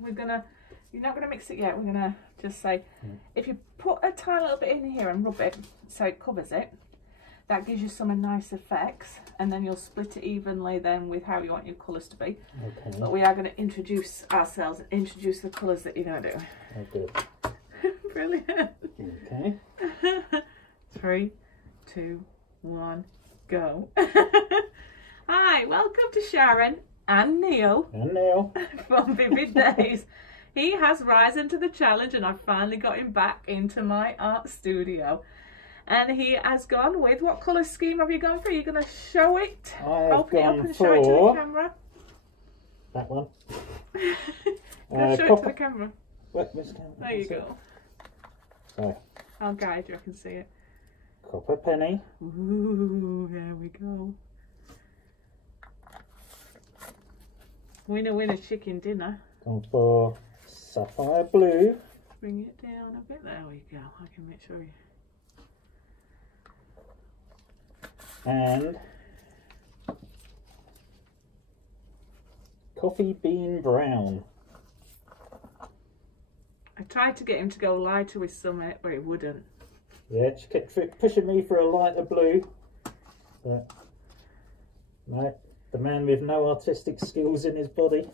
you're not gonna mix it yet. We're gonna just say, if you put a tiny little bit in here and rub it so it covers it, that gives you some nice effects, and then you'll split it evenly then with how you want your colours to be. Okay. But we are going to introduce ourselves and introduce the colours that you're going to do. Oh, good. Brilliant. Okay. 3, 2, 1, go. Hi, welcome to Sharon and Neil. And Neil. From Vivid Days. He has risen to the challenge and I've finally got him back into my art studio. And he has gone with, what colour scheme have you gone for? Are you going to show it? Open it up and show it to the camera. That one. Show it to the camera. There you go. So, I'll guide you, I can see it. Copper penny. Ooh, there we go. Winner, winner, chicken dinner. Gone for Sapphire Blue. Bring it down a bit. There we go. I can make sure you... And coffee bean brown. I tried to get him to go lighter with some, but he wouldn't. Yeah, she kept pushing me for a lighter blue. But no, the man with no artistic skills in his body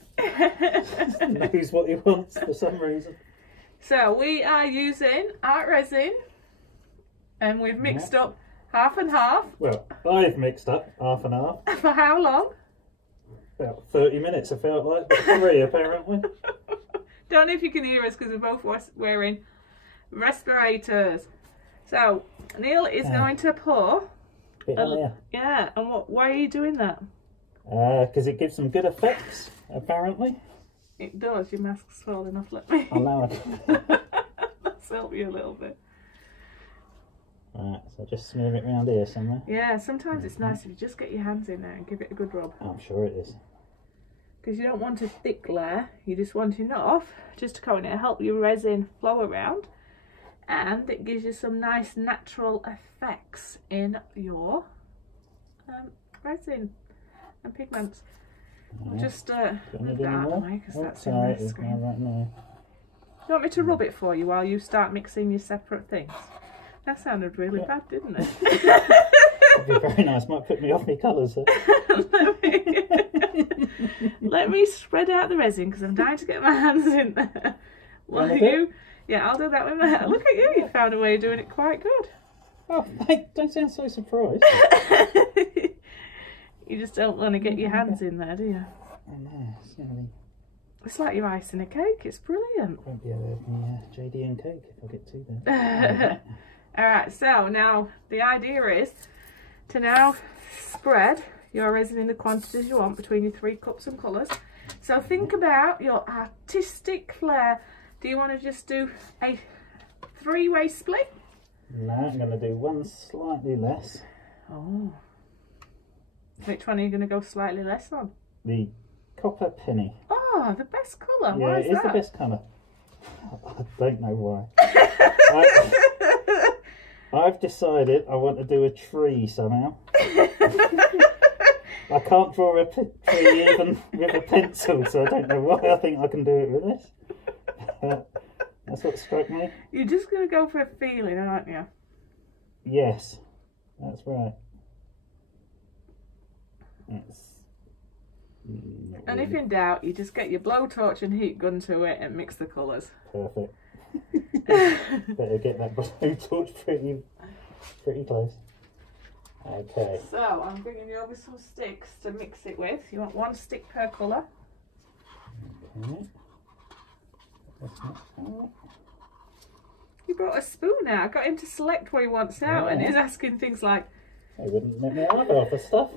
knows what he wants for some reason. So we are using art resin, and we've mixed up half and half. Well, I've mixed up half and half. For how long? About 30 minutes, I felt like, but 3 apparently. Don't know if you can hear us because we're both wearing respirators. So, Neil is going to pour. Yeah, and why are you doing that? Because it gives some good effects, apparently. It does, your mask's falling off, let me. I know it. Let's help you a little bit. Right, so just smear it around here somewhere. Yeah, sometimes it's nice if you just get your hands in there and give it a good rub. I'm sure it is. Because you don't want a thick layer, you just want enough just to coat it and help your resin flow around. And it gives you some nice natural effects in your resin and pigments. I'll just move that out of the way because that's in the screen. Right now. You want me to rub it for you while you start mixing your separate things? That sounded really bad, didn't it? That'd be very nice. Might put me off my colours. Let me spread out the resin because I'm dying to get my hands in there. Well, yeah, I'll do that with my hand. Look at you. You found a way of doing it quite good. Oh, don't sound so surprised. You just don't want to get your hands in there, do you? I know. It's like you're icing a cake. It's brilliant. Won't be able to have my JD and cake if I get too bad. Alright, so now the idea is to now spread your resin in the quantities you want between your 3 cups and colours. So think about your artistic flair. Do you want to just do a 3-way split? No, I'm going to do one slightly less. Oh. Which one are you going to go slightly less on? The copper penny. Oh, the best colour. Yeah, why is that? It is the best colour. I don't know why. I've decided I want to do a tree somehow. I can't draw a tree even with a pencil, so I don't know why I think I can do it with this. That's what struck me. You're just going to go for a feeling, aren't you? Yes, that's right. And if in doubt, you just get your blowtorch and heat gun to it and mix the colours. Perfect. Better get that blowtorch pretty close. Okay. So I'm bringing you over some sticks to mix it with. You want 1 stick per colour. Okay. He brought a spoon out. I got him to select what he wants out, and he's asking things like, I wouldn't make me eye off the stuff.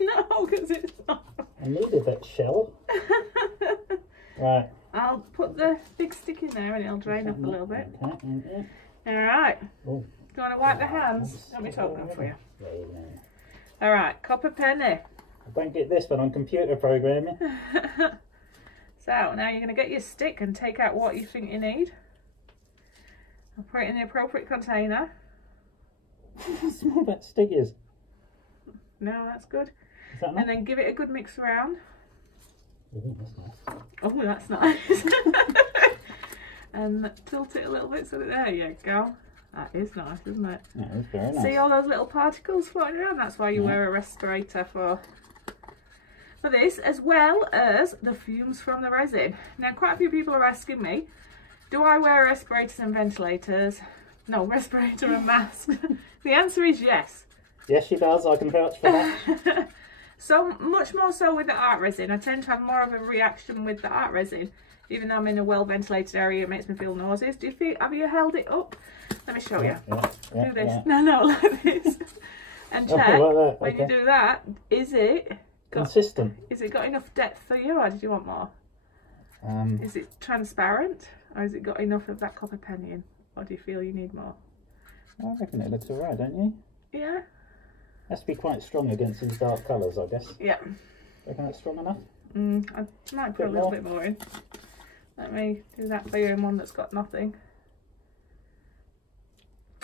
No, because it's not. I needed that shell. Right. I'll put the big stick in there and it'll drain up a little bit. Okay. Alright. Do you want to wipe the hands? Let me talk them for you. Alright, copper penny. I don't get this when I'm computer programming. So now you're going to get your stick and take out what you think you need. I'll put it in the appropriate container. How small that stick is. No, that's good. Is that enough? And then give it a good mix around. Ooh, that's nice. Oh, that's nice. And tilt it a little bit so that there you go. That is nice, isn't it? Yeah, it's very nice. See all those little particles floating around? That's why you wear a respirator for this, as well as the fumes from the resin. Now, quite a few people are asking me, do I wear respirators and ventilators? No, respirator and mask. The answer is yes. Yes, she does. I can vouch for that. So much more so with the art resin. I tend to have more of a reaction with the art resin. Even though I'm in a well-ventilated area, it makes me feel nauseous. Do you feel? Have you held it up? Let me show you. Yeah, do this. Yeah. No, like this. And check like when you do that. Is it consistent? Is it got enough depth for you, or did you want more? Is it transparent, or has it got enough of that copper penny in, or do you feel you need more? I reckon it looks alright, don't you? Yeah. Has to be quite strong against these dark colours, I guess. Yeah. Reckon that's strong enough? I might put a little bit more in. Let me do that for you in one that's got nothing.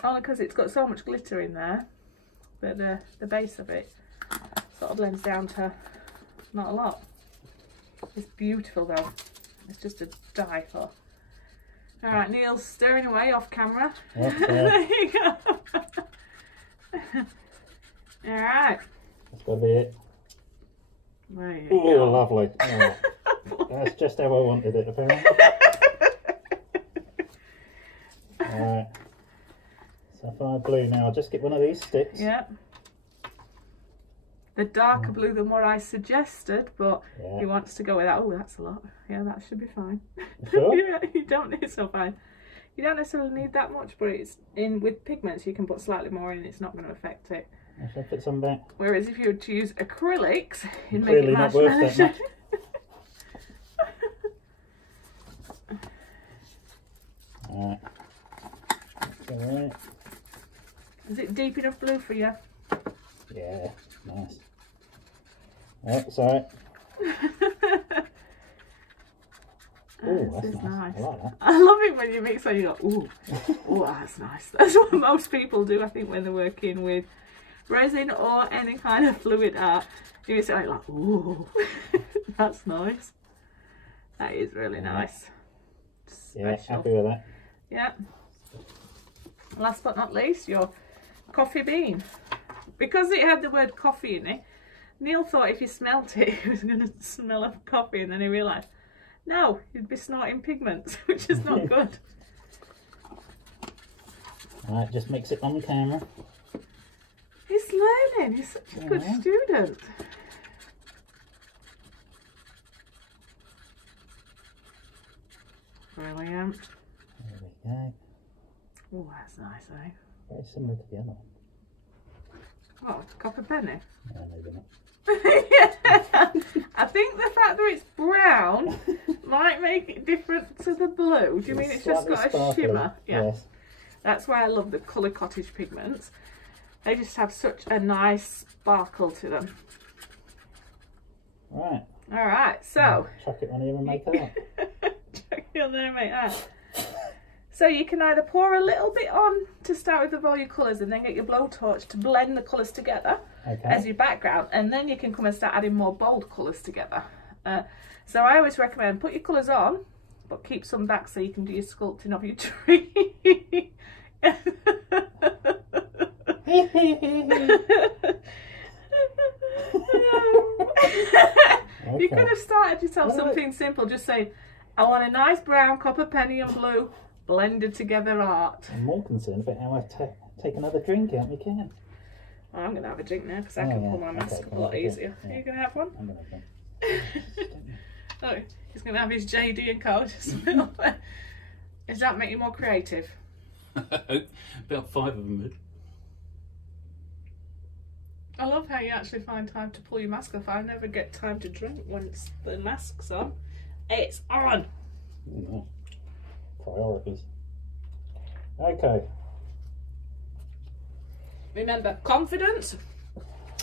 Only because it's got so much glitter in there, but the base of it sort of blends down to not a lot. It's beautiful though. It's just a die for. Alright, Neil's stirring away off camera. Yep, There you go. Alright. That's got to be it. There you Oh, go. lovely. Oh, that's just how I wanted it, apparently. Alright. Sapphire blue now. I'll just get one of these sticks. Yeah. The darker blue than what I suggested, but he wants to go with that. Oh, that's a lot. Yeah, that should be fine. Sure? Yeah, you don't need so fine. You don't necessarily need that much, but it's in with pigments you can put slightly more in, it's not going to affect it. I shall put some back. Whereas if you were to use acrylics, you'd make Clearly it not worth marshmallow. that much. Alright. That's alright. Is it deep enough blue for you? Yeah, nice. Oh, sorry. Ooh, that's nice. I like that. I love it when you mix and you go, ooh, oh, that's nice. That's what most people do, I think, when they're working with resin or any kind of fluid art. You say like, ooh, that's nice. That is really nice. Special. Yeah, happy with that. Yeah. Last but not least, your coffee bean. Because it had the word coffee in it, Neil thought if he smelt it, he was going to smell of coffee, and then he realised, no, you'd be snorting pigments, which is not good. Alright, just mix it on camera. He's learning, he's such a good student. Brilliant. There we go. Oh, that's nice, eh? Very similar to the other one. What, copper penny? No, maybe not. Yeah. I think the fact that it's brown might make it different to the blue. Do you mean it's just got a shimmer? Yeah. Yes. That's why I love the colour cottage pigments. They just have such a nice sparkle to them. Right. Alright, so. Chuck it on here and make that. Chuck it on there and make that. So you can either pour a little bit on to start with all your colours and then get your blowtorch to blend the colours together as your background, and then you can come and start adding more bold colours together. So I always recommend put your colours on, but keep some back so you can do your sculpting of your tree. You could have started yourself something simple, just saying, I want a nice brown, copper penny and blue blended together art. I'm more concerned about how I take another drink out my can. Well, I'm going to have a drink now because I can pull my mask a lot easier. Are you going to have one? I'm going to have one. Oh, he's going to have his JD and Co. Does that make you more creative? About 5 of them would. I love how you actually find time to pull your mask off. I never get time to drink once the mask's on. It's on! No. Priorities. Okay. Remember, confidence.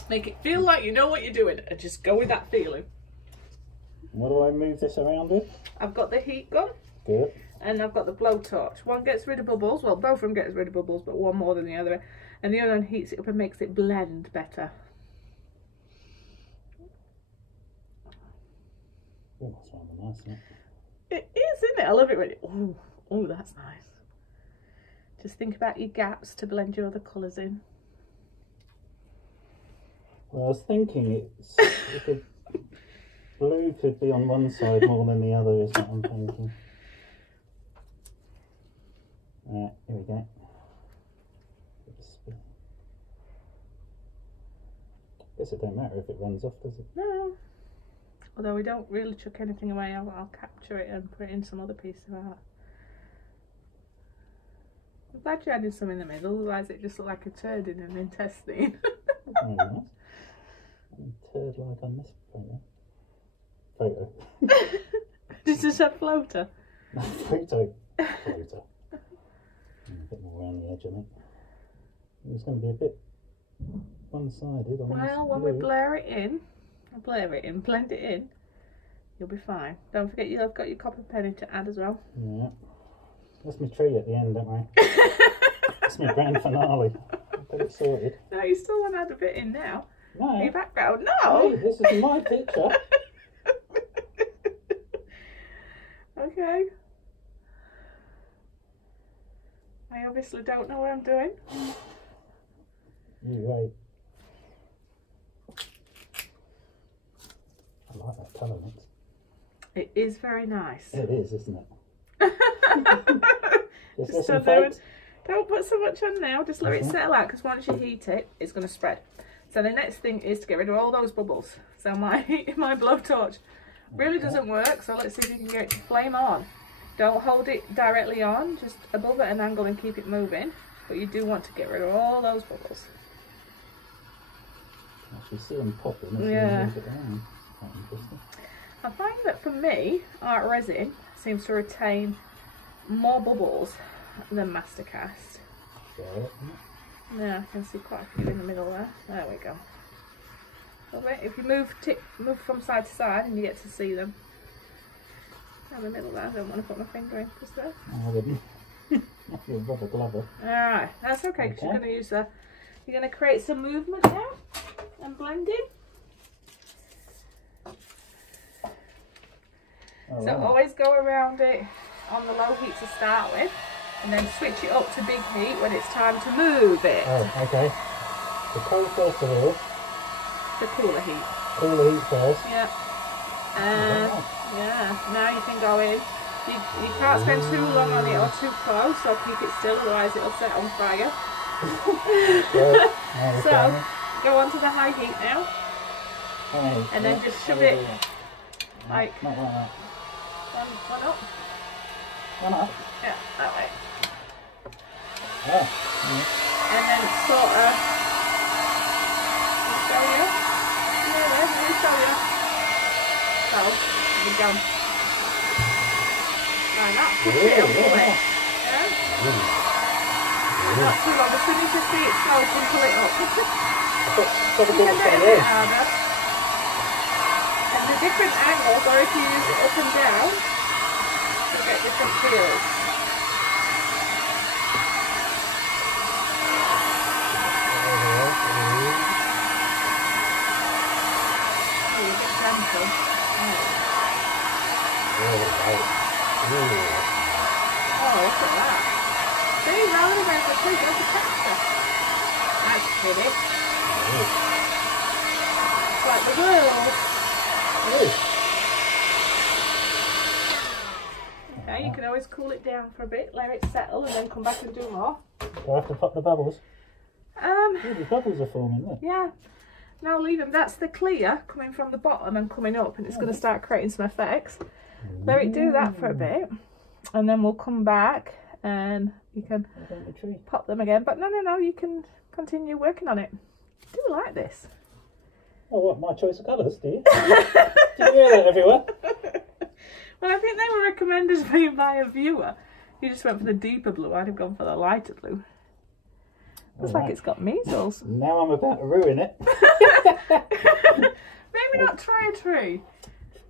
Make it feel like you know what you're doing and just go with that feeling. What do I move this around with? I've got the heat gun. Good. And I've got the blowtorch. One gets rid of bubbles. Well, both of them gets rid of bubbles, but one more than the other. And the other one heats it up and makes it blend better. Oh, that's rather nice, isn't it? It is, isn't it? I love it when it... Oh, that's nice. Just think about your gaps to blend your other colours in. Well, I was thinking blue could be on one side more than the other, is what I'm thinking. Alright, here we go. Guess it don't matter if it runs off, does it? No. Although we don't really chuck anything away, I'll capture it and put it in some other piece of art. I'm glad you added some in the middle, otherwise it just looked like a turd in an intestine. Very nice. Turd like on this photo. This is a floater. Floater. A bit more around the edge, I think. It's going to be a bit one-sided on this. Well, when we blend it in, blend it in, you'll be fine. Don't forget you've got your copper penny to add as well. Yeah. That's my tree at the end, don't worry. That's my grand finale. Got it sorted. No, you still want to add a bit in now. No. Your background, no! Hey, this is my picture. Okay. I obviously don't know what I'm doing. You wait. I like that colour mix. It is very nice. It is, isn't it? Just listen, folks. Don't put so much on now, just let it settle out, because once you heat it, it's going to spread. So the next thing is to get rid of all those bubbles. So my blowtorch really doesn't work, so let's see if you can get it to flame on. Don't hold it directly on, just above at an angle and keep it moving. But you do want to get rid of all those bubbles. Actually see them popping. Yeah. Quite interesting. I find that for me, art resin seems to retain more bubbles than Mastercast. Yeah, I can see quite a few in the middle there. There we go. If you move from side to side and you get to see them. Down the middle there, I don't want to put my finger in just there. I wouldn't. You're a rubber glover. Alright, that's okay, because you're going to use you're going to create some movement now and blending. So always go around it on the low heat to start with, and then switch it up to big heat when it's time to move it. Oh, okay. The cold first of all. The cooler heat. Cooler heat first. Yeah. And yeah, now you can go in. You can't spend too long on it or too close, so keep it still, otherwise it'll set on fire. So go on to the high heat now. And then just shove it like not like that. One up. One up? Yeah, that way. Oh. And then sort of show you. Yeah, let me show you. So, we're done. Like that, push it up the way. Yeah? Not too long, as soon as you see it slow, you pull it up. You can do it a bit harder. And the different angles, or if you use it up and down, you'll get different feels. Oh, look at that. See, now I'm going to take it up the texture. That's pretty. It's like the world. Okay, you can always cool it down for a bit, let it settle, and then come back and do more. Do I have to pop the bubbles? The bubbles are forming, look. Yeah. No, leave them. That's the clear coming from the bottom and coming up, and it's going to start creating some effects. Let it do that for a bit, and then we'll come back and you can pop them again. But no, you can continue working on it. I do like this. Oh, what, my choice of colours, do you? Did you hear that, everyone? Well, I think they were recommended by a viewer. You just went for the deeper blue. I'd have gone for the lighter blue. Looks like it's got measles. Now I'm about to ruin it. Maybe not try a tree.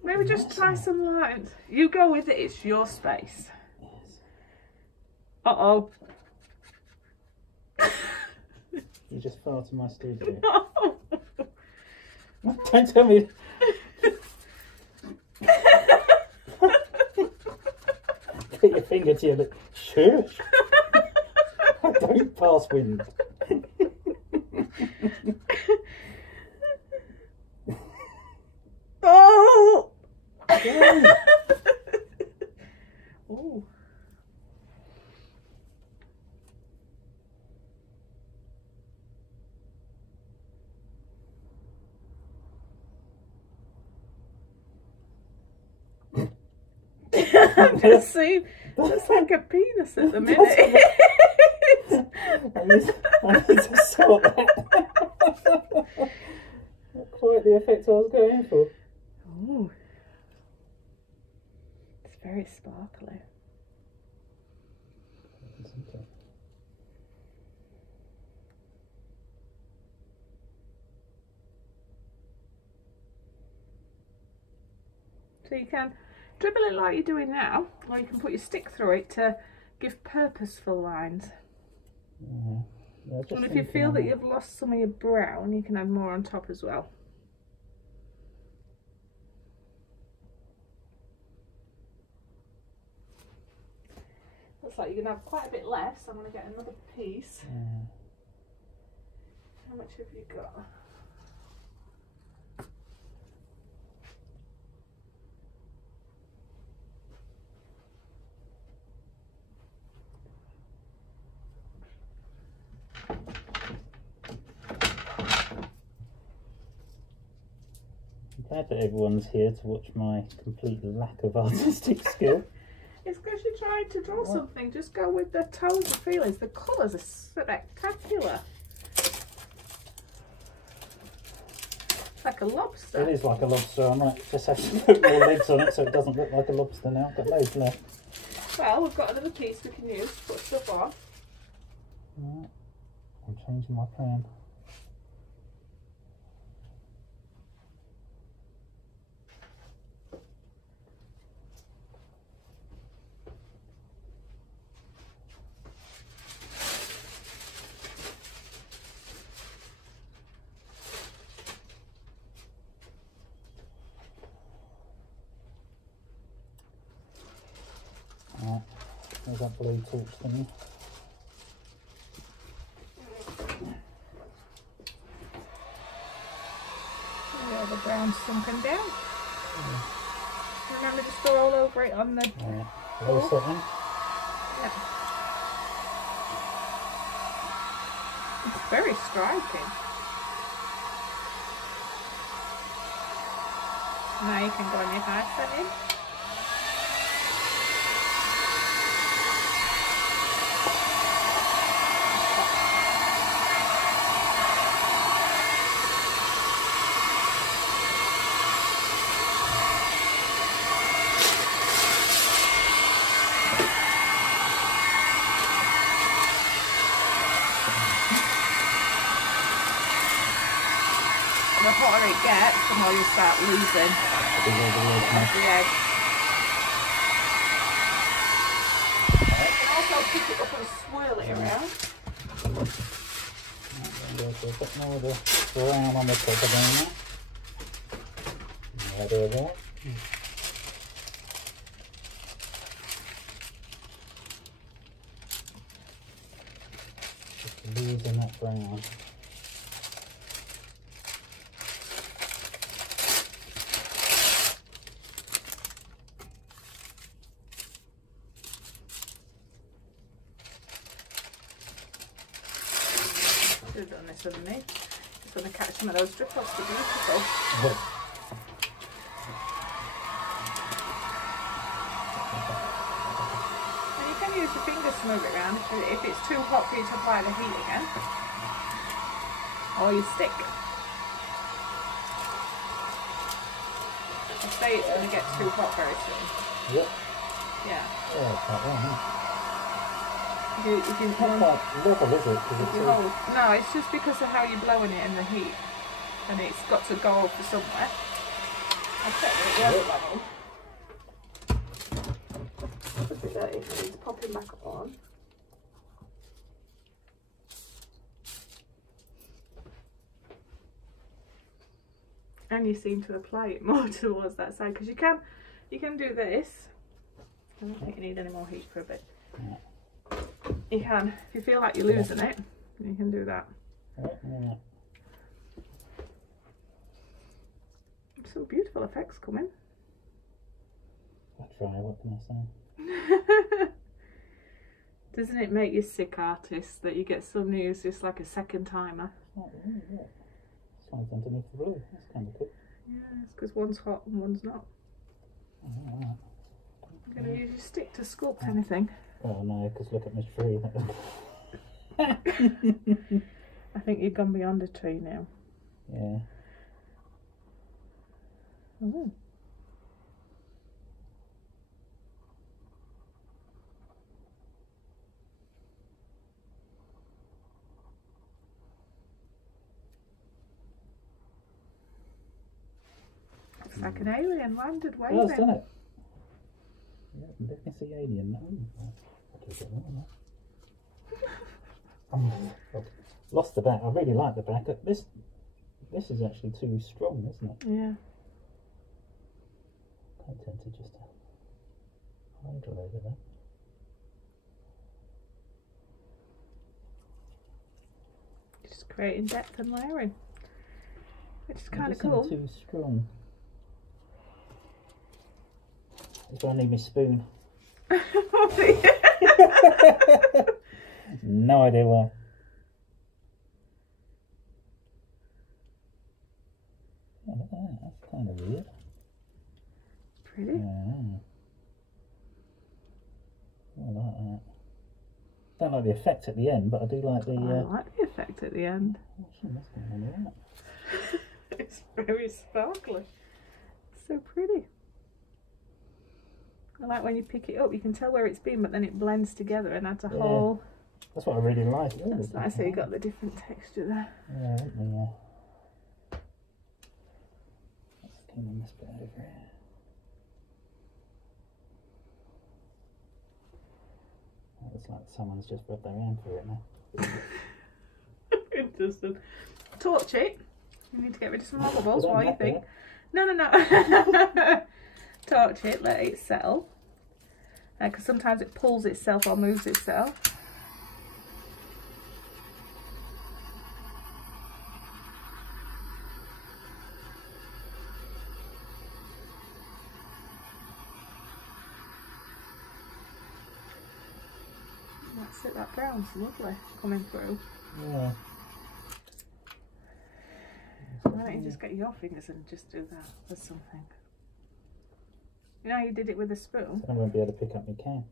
Maybe just try some lines. You go with it, it's your space. Yes. Uh-oh. You just fell to my studio. No. Don't tell me. Get your finger to your lip. Shush. I don't pass wind. Oh! Oh. I'm just seeing, looks like a penis at the minute. I need to sort that. Not quite the effect I was going for. Oh, it's very sparkly. So you can dribble it like you're doing now, or you can put your stick through it to give purposeful lines. Yeah. And if you feel that you've lost some of your brown, you can add more on top as well. Looks like you're going to have quite a bit left, so I'm going to get another piece. Yeah. How much have you got? I'm glad that everyone's here to watch my complete lack of artistic skill. It's because you're trying to draw something. Just go with the tones and feelings. The colours are spectacular. It's like a lobster. It is like a lobster. I might just have to put more legs on it so it doesn't look like a lobster now. I've got loads left. Well, we've got another piece we can use to put stuff on. Right. I'm changing my plan. Right, there's that blue torch thingy. Yeah, the brown's sunken down. Remember to store all over it on the Low setting. Yeah. It's very striking. Now you can go on your high setting. The hotter it gets, the more you start losing the egg. You can also pick it up and swirl it around. There's a bit more of the brown on the top again now. There. Just losing that brown. Should have done this with me. Just want to catch some of those drip offs. They're beautiful. And you can use your fingers to move it around if it's too hot for you to apply the heat again. Or your stick. I say it's going to get too hot very soon. Yep. Yeah. Oh, it's not wrong, huh? If you It's not quite level, is it? No, it's just because of how you're blowing it in the heat. And it's got to go for somewhere. I'll check that it was level. Could be dirty, so it's popping back on. And you seem to apply it more towards that side, because you can do this I don't think you need any more heat for a bit. Yeah. You can, if you feel like you're losing it, you can do that. Yeah. Some beautiful effects coming. I try, what can I say? Doesn't it make you sick, artists, that you get some news just like a second timer? It's not really, yeah. Slides underneath the blue, that's kind of cool. Yeah, it's because one's hot and one's not. Oh, right. You're going to use your stick to sculpt anything. Oh no, because look at my tree. I think you've gone beyond a tree now. Yeah. Oh. Looks like an alien landed waving. Oh, it's done it. Yeah, I can definitely see alien now. I've lost the back. I really like the back. This is actually too strong, isn't it? Yeah. Quite tempted just to hide all over there. Just creating depth and layering, which is kind of cool. Too strong. That's why I need my spoon. No idea why. Oh, look at that. That's kind of weird. Pretty. Yeah. I like that. Don't like the effect at the end, but I do like the. I like the effect at the end. What's going on with that? It's very sparkly. So pretty. I like when you pick it up, you can tell where it's been, but then it blends together and adds a whole. That's what I really like. Yeah, that's nice. So you got the different texture there. Yeah, let me. Let's clean this bit over here. Looks like someone's just rubbed their hand through it now. Interesting. Torch it. You need to get rid of some rubber balls while you think. It. No. Torch it, let it settle. Because sometimes it pulls itself or moves itself. That's it, that brown's lovely coming through. Yeah. Why don't you just get your fingers and just do that with something? You know how you did it with a spoon? So I won't be able to pick up my can.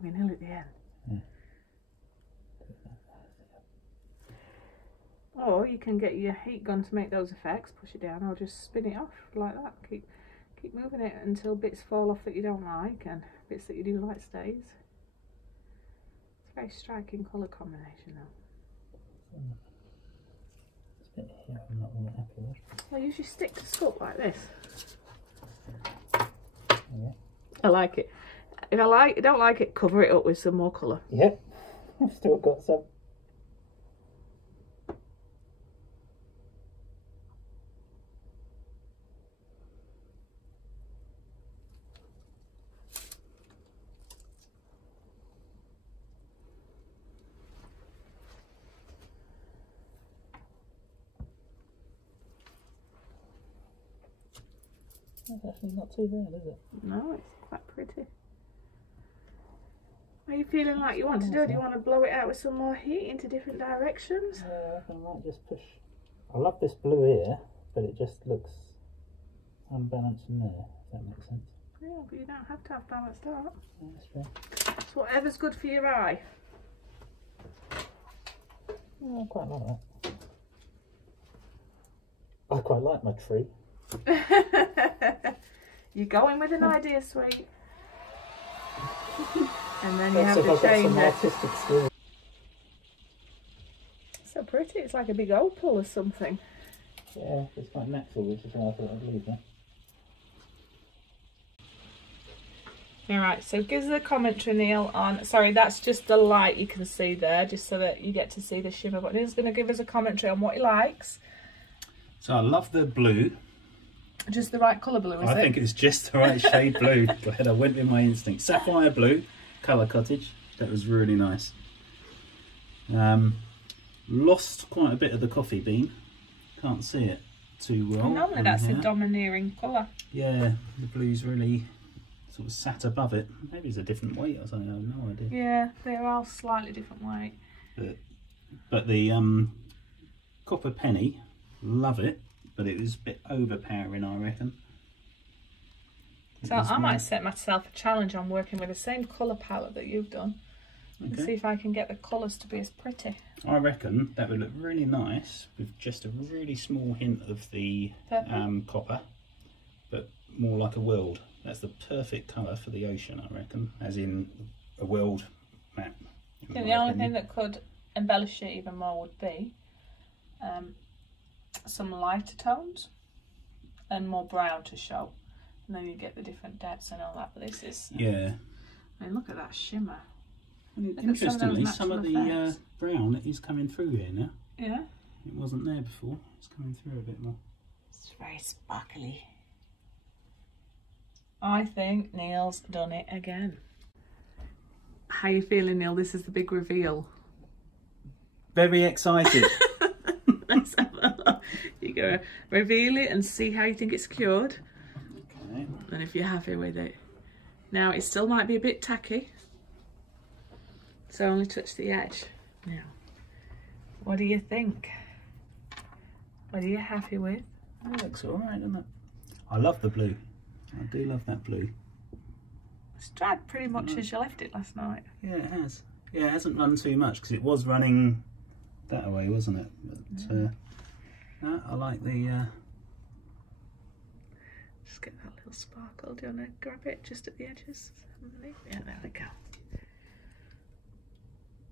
We're nearly at the end. Yeah. Or you can get your heat gun to make those effects, push it down, or just spin it off like that. Keep moving it until bits fall off that you don't like and bits that you do like stays. It's a very striking colour combination though. This bit here I'm not really happy with. Well, use your stick to sculpt like this. Yeah. I like it. If I don't like it, cover it up with some more colour. Yep. I've still got some. That's actually not too bad, is it? No, it's quite pretty. Are you feeling like you want to do? Do you want to blow it out with some more heat into different directions? Yeah, I reckon I might just push. I love this blue here, but it just looks unbalanced from there, if that makes sense. Yeah, but you don't have to have balanced art. Yeah, that's true. It's whatever's good for your eye. Yeah, I quite like that. I quite like my tree. You're going with an idea, sweet. And then you have to change it. So pretty, it's like a big opal or something. Yeah, it's quite natural, which is why I thought I'd leave that. Alright, so give us a commentary, Neil, on... Sorry, that's just the light you can see there, just so that you get to see the shimmer. But Neil's going to give us a commentary on what he likes. So I love the blue. Just the right colour blue, is it? I think it's just the right shade blue. Glad I went with my instinct. Sapphire Blue, colour cottage. That was really nice. Lost quite a bit of the coffee bean. Can't see it too well. Normally that's a domineering colour. Yeah, the blue's really sort of sat above it. Maybe it's a different weight or something, I have no idea. Yeah, they're all slightly different weight. But the copper penny, love it, but it was a bit overpowering, I reckon. So I might set myself a challenge on working with the same colour palette that you've done. And see if I can get the colours to be as pretty. I reckon that would look really nice with just a really small hint of the copper, but more like a world. That's the perfect colour for the ocean, I reckon, as in a world map. I think the only thing that could embellish it even more would be some lighter tones and more brown to show. And then you get the different depths and all that. But this is... yeah. I mean, look at that shimmer. Interestingly, some of the brown is coming through here now. Yeah. It wasn't there before. It's coming through a bit more. It's very sparkly. I think Neil's done it again. How you feeling, Neil? This is the big reveal. Very excited. Let's have a look. You're going to reveal it and see how you think it's cured. Okay. And if you're happy with it. Now, it still might be a bit tacky. So only touch the edge. Now, what do you think? What are you happy with? That looks alright, doesn't it? I love the blue. I do love that blue. It's dried pretty much as you left it last night. Yeah, it has. Yeah, it hasn't run too much because it was running that way, wasn't it? But no, I like the... Just get that little sparkle. Do you want to grab it just at the edges? Yeah, there we go.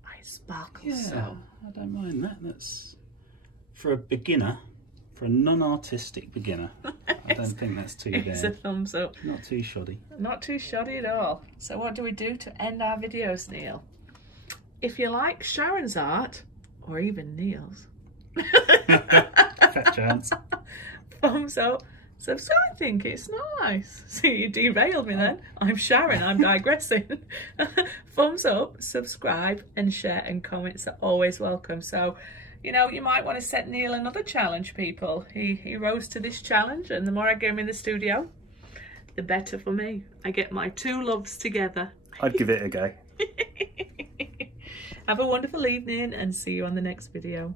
I sparkle so. I don't mind that. That's for a beginner, for a non-artistic beginner. I don't think that's too bad. It's a thumbs up. Not too shoddy. Not too shoddy at all. So what do we do to end our videos, Neil? If you like Sharon's art, or even Neil's, fat chance. Thumbs up. Subscribe, I think it's nice. See, you derailed me then. I'm Sharon, I'm digressing. Thumbs up, subscribe and share, and comments are always welcome. So, you know, you might want to set Neil another challenge, people. He rose to this challenge, and the more I get him in the studio, the better for me. I get my two loves together. I'd give it a go. Have a wonderful evening and see you on the next video.